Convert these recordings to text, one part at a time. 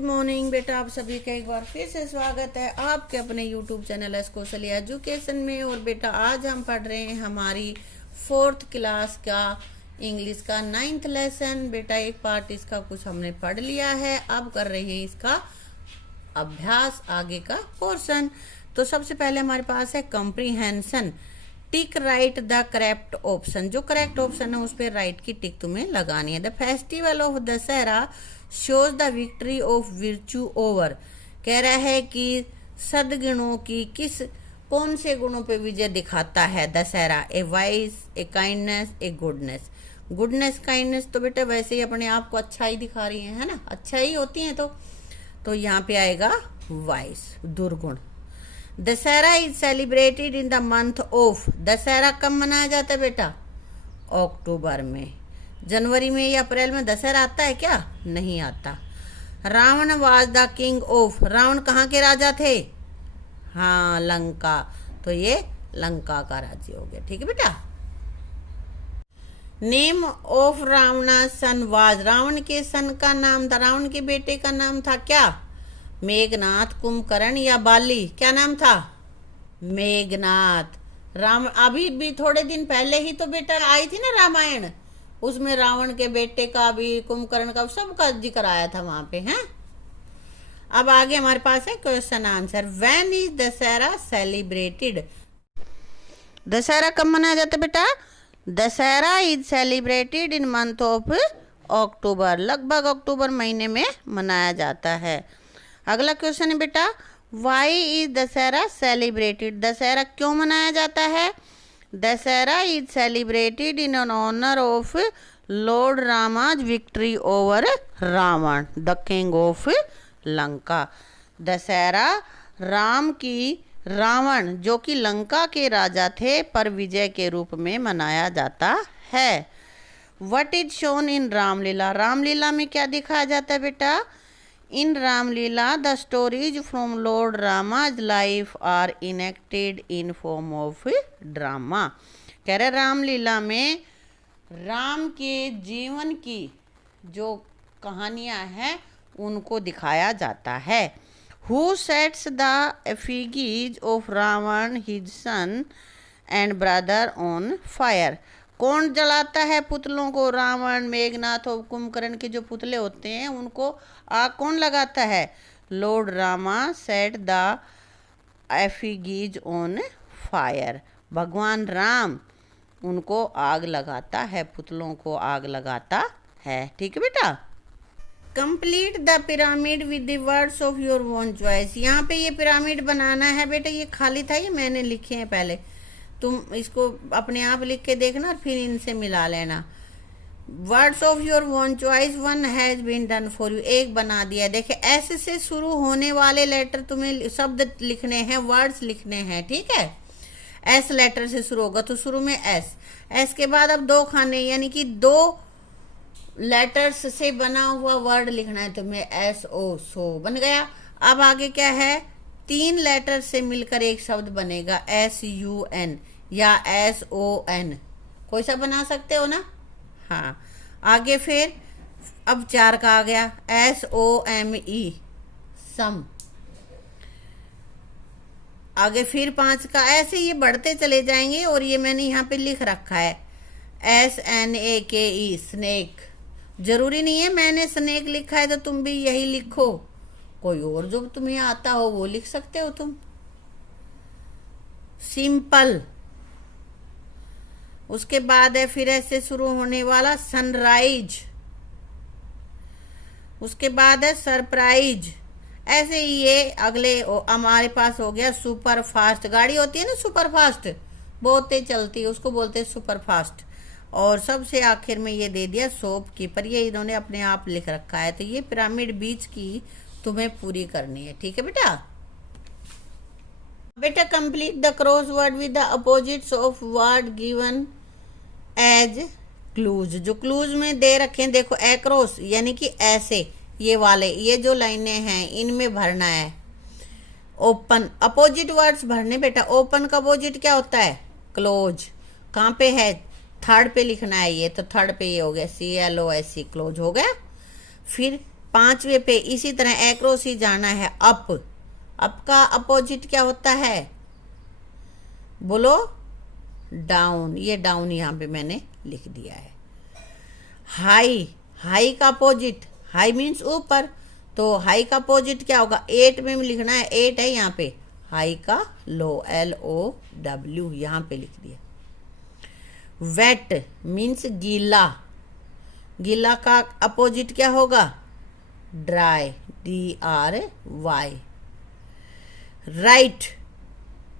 Good morning बेटा, आप सभी का एक बार फिर से स्वागत है आपके अपने यूट्यूब चैनल एस कौशल एजुकेशन में। और बेटा आज हम पढ़ रहे हैं हमारी 4th क्लास का इंग्लिश का 9th लेसन। बेटा एक पार्ट इसका कुछ हमने पढ़ लिया है, अब कर रहे हैं इसका अभ्यास, आगे का पोर्शन। तो सबसे पहले हमारे पास है comprehension. Tick right the correct option. जो करेक्ट ऑप्शन है उस पर राइट की टिक तुम्हें लगानी है। The festival of Dussehra shows the victory of विर्चू over. कह रहा है कि सद्गुणों की कौन से गुणों पे विजय दिखाता है दशहरा? ए वाइस, ए काइंडनेस, ए गुडनेस। गुडनेस काइंडनेस तो बेटा वैसे ही अपने आप को अच्छा ही दिखा रही है ना, अच्छा ही होती है। तो यहाँ पे आएगा वाइस, दुर्गुण। Dussehra is celebrated in the month of. Dussehra कब मनाया जाता है बेटा? अक्टूबर में। जनवरी में या अप्रैल में दशहरा आता है क्या? नहीं आता। Ravan was the king of. Ravan कहाँ के राजा थे? हाँ, लंका। तो ये लंका का राज्य हो गया। ठीक है बेटा। Name of Ravana son was. Ravan के सन का नाम था, रावण के बेटे का नाम था क्या? मेघनाथ, कुंभकर्ण या बाली? क्या नाम था? मेघनाथ। राम अभी भी थोड़े दिन पहले ही तो बेटा आई थी ना रामायण, उसमें रावण के बेटे का भी, कुंभकर्ण का, सबका जिक्र आया था वहां पे। हैं अब आगे हमारे पास है question answer. When is Dussehra celebrated? Dussehra कब मनाया जाता है बेटा? Dussehra is celebrated in month of October. लगभग अक्टूबर महीने में मनाया जाता है। अगला क्वेश्चन है बेटा, why is Dussehra celebrated? Dussehra क्यों मनाया जाता है? Dussehra is celebrated in honour of Lord Rama's victory over Ravan the king of Lanka. Dussehra Ravan जो कि लंका के राजा थे पर विजय के रूप में मनाया जाता है। What is shown in Ramlila? Ramlila में क्या दिखाया जाता है बेटा? In Ramlila the stories from lord Rama's life are enacted in form of drama. कह रहे रामलीला में राम के जीवन की जो कहानियां हैं उनको दिखाया जाता है। Who sets the effigies of Ravan his son and brother on fire? कौन जलाता है पुतलों को? रावण, मेघनाथ और कुंभकर्ण के जो पुतले होते हैं उनको आग कौन लगाता है? Lord Rama set the effigies on fire. भगवान राम उनको आग लगाता है, पुतलों को आग लगाता है। ठीक है बेटा। Complete the pyramid with the words of your own choice. यहाँ पे ये पिरामिड बनाना है बेटा, ये खाली था, ये मैंने लिखे हैं पहले, तुम इसको अपने आप लिख के देखना और फिर इनसे मिला लेना। Words of your own choice, one has been done for you. एक बना दिया। देखिए एस से शुरू होने वाले लेटर तुम्हें शब्द लिखने हैं, वर्ड्स लिखने हैं। ठीक है, एस लेटर से शुरू होगा तो शुरू में एस के बाद अब दो खाने यानी कि 2 लेटर्स से बना हुआ वर्ड लिखना है तुम्हें। एस ओ, सो बन गया। अब आगे क्या है? 3 लेटर से मिलकर एक शब्द बनेगा, SUN या SON। कोई सा बना सकते हो ना? हाँ। आगे फिर अब 4 का आ गया, SOME, सम। आगे फिर 5 का, ऐसे ये बढ़ते चले जाएंगे। और ये मैंने यहाँ पे लिख रखा है SNAKE, स्नेक। जरूरी नहीं है मैंने स्नेक लिखा है तो तुम भी यही लिखो, कोई और जो तुम्हें आता हो वो लिख सकते हो तुम। सिंपल। उसके बाद है फिर ऐसे शुरू होने वाला सनराइज। उसके बाद है सरप्राइज। ऐसे ही ये अगले हमारे पास हो गया सुपर फास्ट। गाड़ी होती है ना सुपर फास्ट, बहुत तेज चलती है, उसको बोलते हैं सुपर फास्ट। और सबसे आखिर में ये दे दिया शॉप कीपर, ये इन्होंने अपने आप लिख रखा है। तो ये पिरामिड बीच की तुम्हें पूरी करनी है। ठीक है बेटा। बेटा complete the crossword with the opposites of word given as clues. जो क्लूज में दे रखे हैं देखो, एक्रॉस यानी कि ऐसे, ये वाले, ये जो लाइनें हैं इनमें भरना है। ओपन, अपोजिट वर्ड्स भरने बेटा। ओपन का अपोजिट क्या होता है? क्लोज। कहाँ पे है? 3rd पे लिखना है ये, तो 3rd पे ये हो गया CLOSE, क्लोज हो गया। फिर 5वें पे इसी तरह एक्रोस ही जाना है, अप। अप का अपोजिट क्या होता है, बोलो, डाउन। ये डाउन यहाँ पे मैंने लिख दिया है। हाई, हाई का अपोजिट, हाई मीन्स ऊपर, तो हाई का अपोजिट क्या होगा, 8 में लिखना है, 8 है यहाँ पे। हाई का लो, LOW यहाँ पे लिख दिया। वेट मीन्स गीला, गीला का अपोजिट क्या होगा, ड्राई, DRY। राइट,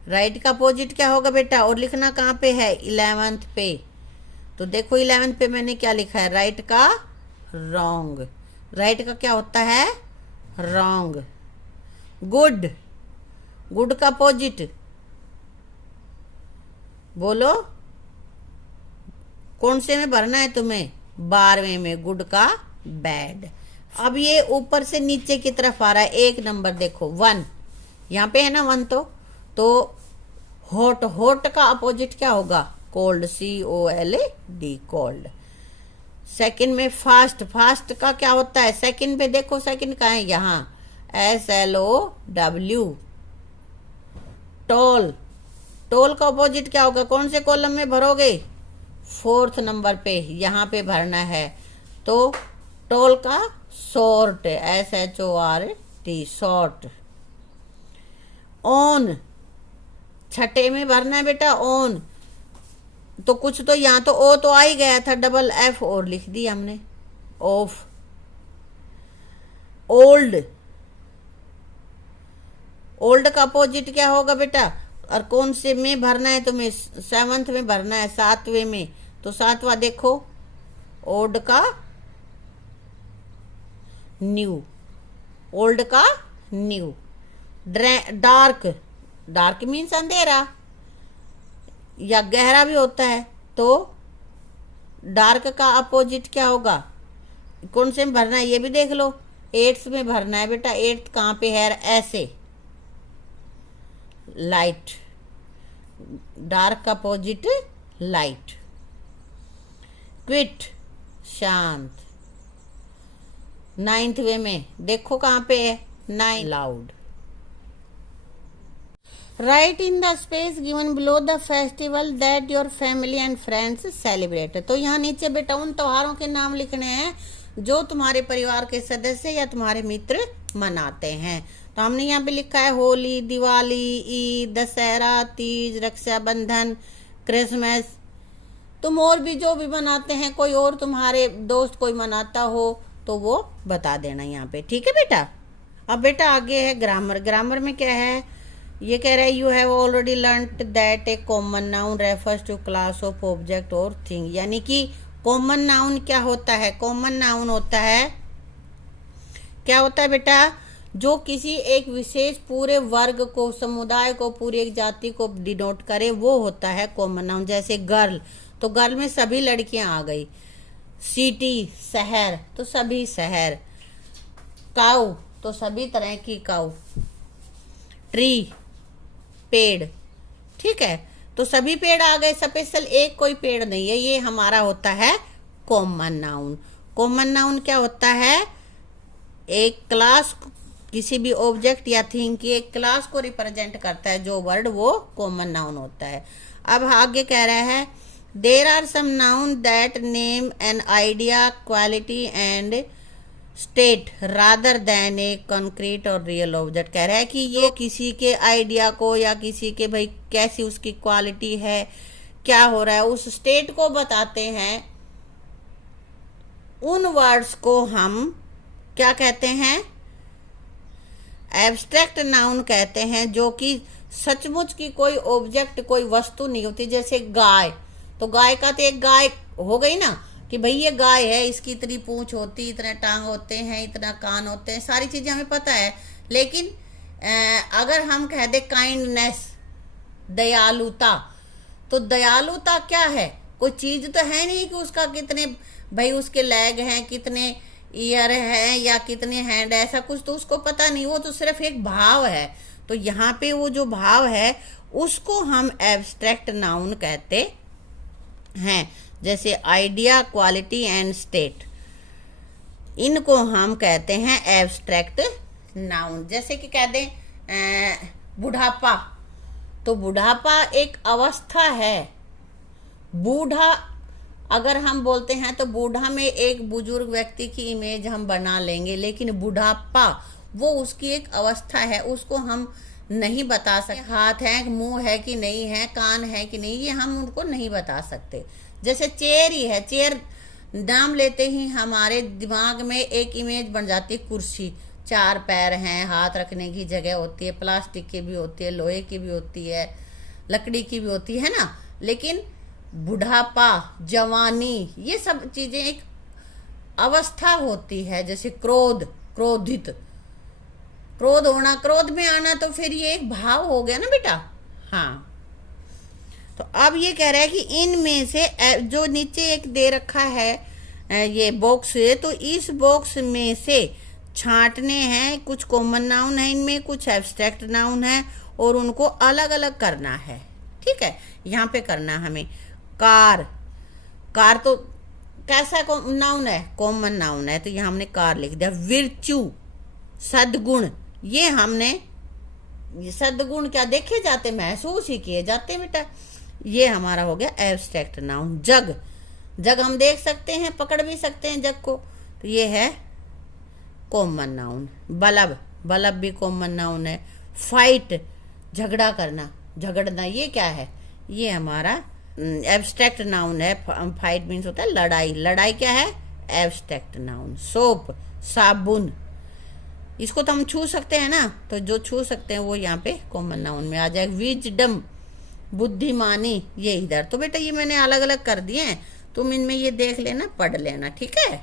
राइट का अपोजिट क्या होगा बेटा, और लिखना कहाँ पे है, 11th पे। तो देखो 11th पे मैंने क्या लिखा है, राइट का रॉन्ग। राइट का क्या होता है, रॉन्ग। गुड, गुड का अपोजिट बोलो, कौन से में भरना है तुम्हें, 12वें में। गुड का बैड। अब ये ऊपर से नीचे की तरफ आ रहा है, 1 नंबर देखो, 1 यहाँ पे है ना, 1 तो हॉट, हॉट का अपोजिट क्या होगा, कोल्ड, COLD, कोल्ड। सेकंड में फास्ट, फास्ट का क्या होता है, सेकंड पे देखो, सेकंड का है यहाँ, SLOW। टॉल, टॉल का अपोजिट क्या होगा, कौन से कॉलम में भरोगे, 4th नंबर पे, यहाँ पे भरना है। तो टॉल का शॉर्ट, SHORT, शॉर्ट। ऑन, छठे में भरना है बेटा, ऑन। तो कुछ तो यहाँ तो ओ तो आ ही गया था, डबल F और लिख दिया हमने, ऑफ। ओल्ड, ओल्ड का अपोजिट क्या होगा बेटा, और कौन से में भरना है तुम्हें, 7th में भरना है, 7वें में। तो 7वां देखो, ओल्ड का न्यू, ओल्ड का न्यू। डार्क, डार्क मीन्स अंधेरा या गहरा भी होता है, तो डार्क का अपोजिट क्या होगा, कौन से में भरना है ये भी देख लो, 8th में भरना है बेटा। 8th कहाँ पे है, ऐसे, लाइट, डार्क का अपोजिट लाइट। क्विट, शांत। 9th वे में देखो कहाँ पे है, 9, loud. Right in the space given below the festival that your family and friends celebrate. तो यहाँ नीचे बेटा उन त्योहारों के नाम लिखने हैं जो तुम्हारे परिवार के सदस्य या तुम्हारे मित्र मनाते हैं। तो हमने यहाँ पे लिखा है होली, दिवाली, ईद, दशहरा, तीज, रक्षाबंधन, क्रिसमस। तुम और भी जो भी मनाते हैं, कोई और तुम्हारे दोस्त कोई मनाता हो तो वो बता देना यहाँ पे, ठीक है बेटा। अब बेटा आगे है ग्रामर। ग्रामर में क्या है, ये कह रहा है you have already learned that a common noun refers to class of object or thing. यानी कि कॉमन नाउन क्या होता है, कॉमन नाउन होता है, क्या होता है बेटा, जो किसी एक विशेष पूरे वर्ग को, समुदाय को, पूरी एक जाति को डिनोट करे, वो होता है कॉमन नाउन। जैसे गर्ल, तो गर्ल में सभी लड़कियां आ गई। सिटी, शहर, तो सभी शहर। काऊ, तो सभी तरह की काऊ। ट्री, पेड़, ठीक है, तो सभी पेड़ आ गए, स्पेशल एक कोई पेड़ नहीं है, ये हमारा होता है कॉमन नाउन। कॉमन नाउन क्या होता है, एक क्लास, किसी भी ऑब्जेक्ट या थिंग की एक क्लास को रिप्रेजेंट करता है जो वर्ड, वो कॉमन नाउन होता है। अब आगे कह रहा है there are some noun that name an idea, quality and state rather than a concrete or real object. कह रहा है कि ये किसी के आइडिया को या किसी के भाई कैसी उसकी क्वालिटी है, क्या हो रहा है, उस स्टेट को बताते हैं। उन वर्ड्स को हम क्या कहते हैं, एब्स्ट्रैक्ट नाउन कहते हैं, जो कि सचमुच की कोई ऑब्जेक्ट, कोई वस्तु नहीं होती। जैसे गाय, तो गाय का तो एक गाय हो गई ना, कि भाई ये गाय है, इसकी इतनी पूंछ होती, इतने टांग होते हैं, इतना कान होते हैं, सारी चीजें हमें पता है। लेकिन अगर हम कह दे काइंडनेस, दयालुता, तो दयालुता क्या है, कोई चीज तो है नहीं कि उसका कितने भाई उसके लेग हैं, कितने ईयर है या कितने हैंड, ऐसा कुछ तो उसको पता नहीं, वो तो सिर्फ एक भाव है। तो यहाँ पे वो जो भाव है उसको हम एब्स्ट्रैक्ट नाउन कहते हैं, जैसे आइडिया, क्वालिटी एंड स्टेट। इनको हम कहते हैं एब्स्ट्रैक्ट नाउन। जैसे कि कह दें बुढ़ापा, तो बुढ़ापा एक अवस्था है। बूढ़ा अगर हम बोलते हैं तो बूढ़ा में एक बुजुर्ग व्यक्ति की इमेज हम बना लेंगे, लेकिन बुढ़ापा वो उसकी एक अवस्था है, उसको हम नहीं बता सकते। हाथ है, मुंह है कि नहीं है, कान है कि नहीं, ये हम उनको नहीं बता सकते। जैसे चेयर ही है, चेयर नाम लेते ही हमारे दिमाग में एक इमेज बन जाती है कुर्सी। 4 पैर हैं, हाथ रखने की जगह होती है, प्लास्टिक की भी होती है, लोहे की भी होती है, लकड़ी की भी होती है ना। लेकिन बुढ़ापा, जवानी, ये सब चीजें एक अवस्था होती है। जैसे क्रोध, क्रोधित, क्रोध होना, क्रोध में आना, तो फिर ये एक भाव हो गया ना बेटा। हाँ, तो अब ये कह रहा है कि इनमें से जो नीचे एक दे रखा है ये बॉक्स है, तो इस बॉक्स में से छांटने हैं। कुछ कॉमन नाउन है इनमें, कुछ एब्स्ट्रैक्ट नाउन है, और उनको अलग अलग करना है। ठीक है, यहाँ पे करना हमें। कार, कार तो कैसा नाउन है? कॉमन नाउन है, तो यहाँ हमने कार लिख दिया। विर्च्यू, सद्गुण, ये हमने, सद्गुण क्या देखे जाते, महसूस ही किए जाते बेटा। ये हमारा हो गया एब्स्ट्रैक्ट नाउन। जग, जग हम देख सकते हैं, पकड़ भी सकते हैं जग को, तो ये है कॉमन नाउन। बल्ब, बल्ब भी कॉमन नाउन है। फाइट, झगड़ा करना, झगड़ना, ये क्या है? ये हमारा एब्स्ट्रैक्ट नाउन है। फाइट मीन्स होता है लड़ाई, लड़ाई क्या है? Abstract noun. सोप, साबुन, इसको तो हम छू सकते हैं ना, तो जो छू सकते हैं वो यहाँ पे कॉमन नाउन में आ जाएगा। विजडम, बुद्धिमानी, ये इधर। तो बेटा ये मैंने अलग अलग कर दिए हैं, तुम इनमें ये देख लेना, पढ़ लेना, ठीक है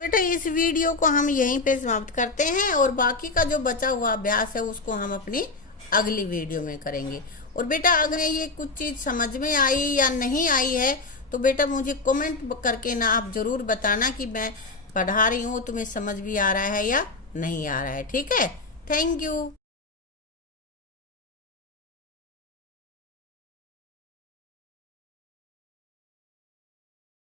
बेटा। इस वीडियो को हम यहीं पे समाप्त करते हैं, और बाकी का जो बचा हुआ अभ्यास है उसको हम अपनी अगली वीडियो में करेंगे। और बेटा अगर ये कुछ चीज़ समझ में आई या नहीं आई है, तो बेटा मुझे कमेंट करके ना आप ज़रूर बताना कि मैं पढ़ा रही हूँ, तुम्हें समझ भी आ रहा है या नहीं आ रहा है। ठीक है, थैंक यू।